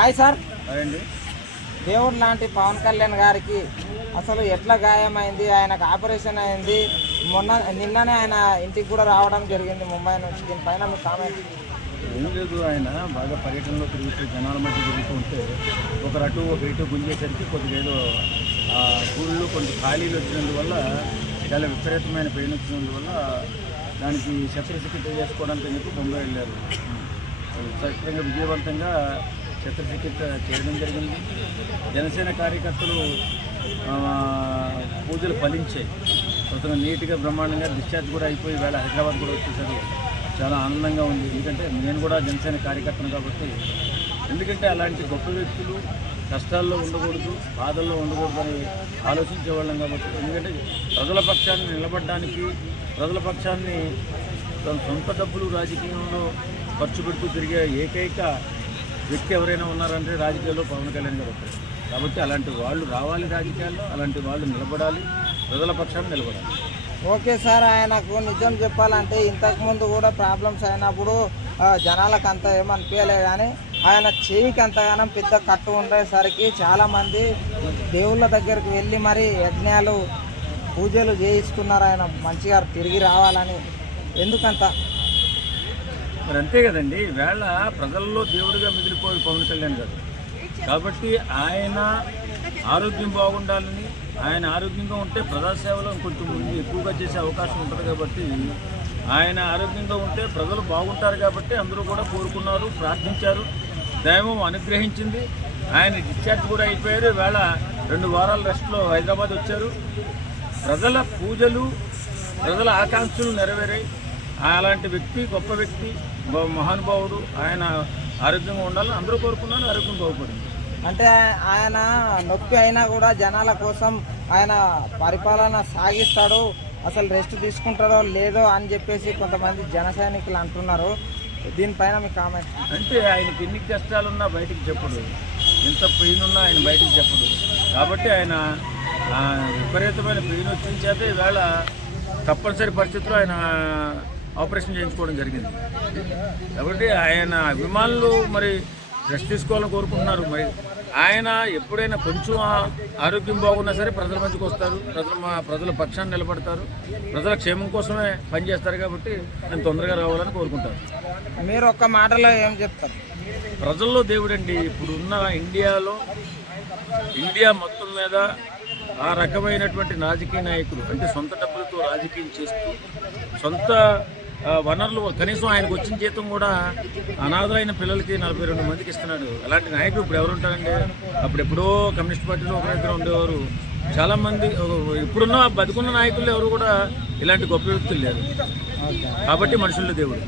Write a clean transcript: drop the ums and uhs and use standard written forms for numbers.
Hi sir. అండి దేవుడు లాంటి పవన్ కళ్యాణ్ గారికి అసలు ఎట్లా గాయమైంది, ఆయనకు ఆపరేషన్ అయింది, నిన్ననే ఆయన ఇంటికి కూడా రావడం జరిగింది ముంబై నుంచి. దీనిపైన మీ కామెంట్. ఏం లేదు, ఆయన బాగా పర్యటనలో తిరుగుతూ జనాల మధ్య తిరుగుతూ ఉంటే ఒకరు అటు ఒక ఇటు గుంజేసరికి కొద్దిగా ఏదో ఊళ్ళో కొంచెం ఖాళీలు వచ్చినందువల్ల చాలా విపరీతమైన పెయిన్ వచ్చినందువల్ల దానికి శస్త్రచికిత్స చేసుకోవడానికి చెప్పి ముంబై వెళ్ళారు. ఖచ్చితంగా విజయవంతంగా శస్త్రచికిత్స చేయడం జరిగింది. జనసేన కార్యకర్తలు పూజలు ఫలించాయి. కొంచెం నీట్గా బ్రహ్మాండంగా డిశ్చార్జ్ కూడా అయిపోయి వేళ హైదరాబాద్ కూడా వచ్చేసరికి చాలా ఆనందంగా ఉంది. ఎందుకంటే నేను కూడా జనసేన కార్యకర్తను కాబట్టి. ఎందుకంటే అలాంటి గొప్ప వ్యక్తులు కష్టాల్లో ఉండకూడదు, బాధల్లో ఉండకూడదు అని ఆలోచించేవాళ్ళం కాబట్టి. ఎందుకంటే ప్రజల పక్షాన్ని నిలబడడానికి, ప్రజల పక్షాన్ని తన సొంత డబ్బులు రాజకీయంలో ఖర్చు పెడుతూ తిరిగే ఏకైక వ్యక్తి ఎవరైనా ఉన్నారంటే రాజకీయాల్లో పవన్ కళ్యాణ్ గారు వస్తారు. కాబట్టి అలాంటి వాళ్ళు రావాలి రాజకీయాల్లో, అలాంటి వాళ్ళు నిలబడాలి, ప్రజల పక్షాన్ని నిలబడాలి. ఓకే సార్, ఆయనకు నిజం చెప్పాలంటే ఇంతకుముందు కూడా ప్రాబ్లమ్స్ అయినప్పుడు జనాలకు అంత ఏమనిపించలేదు, కానీ ఆయన చేయికి అంతగానం పెద్ద కట్టు ఉండేసరికి చాలామంది దేవుళ్ళ దగ్గరికి వెళ్ళి మరి యజ్ఞాలు పూజలు చేయిస్తున్నారు ఆయన మంచిగా తిరిగి రావాలని. ఎందుకంత మరి అంతే కదండి, ఈవేళ ప్రజల్లో దేవుడిగా మిగిలిపోయి పవన్ కళ్యాణ్ గారు. కాబట్టి ఆయన ఆరోగ్యం బాగుండాలని, ఆయన ఆరోగ్యంగా ఉంటే ప్రజాసేవలో కొంచెం ముందు ఎక్కువగా చేసే అవకాశం ఉంటుంది. కాబట్టి ఆయన ఆరోగ్యంగా ఉంటే ప్రజలు బాగుంటారు కాబట్టి అందరూ కూడా కోరుకున్నారు, ప్రార్థించారు, దైవం అనుగ్రహించింది. ఆయన డిశ్చార్జ్ కూడా అయిపోయారు. ఈవేళ 2 వారాల రెస్ట్లో హైదరాబాద్ వచ్చారు. ప్రజల పూజలు, ప్రజల ఆకాంక్షలు నెరవేరాయి. అలాంటి వ్యక్తి, గొప్ప వ్యక్తి, మహానుభావుడు, ఆయన ఆరోగ్యంగా ఉండాలని అందరూ కోరుకున్నారు. ఆరోగ్యం బాగుపడింది. అంటే ఆయన నొప్పి అయినా కూడా జనాల కోసం ఆయన పరిపాలన సాగిస్తాడు, అసలు రెస్ట్ తీసుకుంటారో లేదో అని చెప్పేసి కొంతమంది జన సైనికులు అంటున్నారు. దీనిపైన మీ కామెంట్. అంటే ఆయనకి ఎన్ని కష్టాలున్నా బయటికి చెప్పడు, ఎంత పెయిన్ ఉన్నా ఆయన బయటికి చెప్పడు. కాబట్టి ఆయన విపరీతమైన పెయిన్ వచ్చిన చేత ఈవేళ తప్పనిసరి పరిస్థితుల్లో ఆయన ఆపరేషన్ చేయించుకోవడం జరిగింది. కాబట్టి ఆయన అభిమానులు మరి రెస్ట్ తీసుకోవాలని కోరుకుంటున్నారు. మరి ఆయన ఎప్పుడైనా కొంచెం ఆరోగ్యం బాగున్నా సరే ప్రజల మధ్యకి వస్తారు, ప్రజల పక్షాన్ని నిలబడతారు, ప్రజల క్షేమం కోసమే పనిచేస్తారు. కాబట్టి ఆయన తొందరగా రావాలని కోరుకుంటారు. మీరు ఒక్క మాటలో ఏం చెప్తారు? ప్రజల్లో దేవుడండి. ఇప్పుడు ఉన్న ఇండియా మొత్తం మీద ఆ రకమైనటువంటి రాజకీయ నాయకులు, అంటే సొంత డబ్బులతో రాజకీయం చేస్తూ సొంత వనరులు, కనీసం ఆయనకు వచ్చిన జీతం కూడా అనాథలైన పిల్లలకి 42 మందికి ఇస్తున్నాడు. అలాంటి నాయకులు ఇప్పుడు ఎవరు ఉంటారండి? అప్పుడెప్పుడో కమ్యూనిస్ట్ పార్టీలో ఒకరిద్దరు ఉండేవారు. చాలామంది ఇప్పుడున్న బతుకున్న నాయకులు ఎవరు కూడా ఇలాంటి గొప్ప వ్యక్తులు లేరు. కాబట్టి మనుషుల్లో దేవుడు.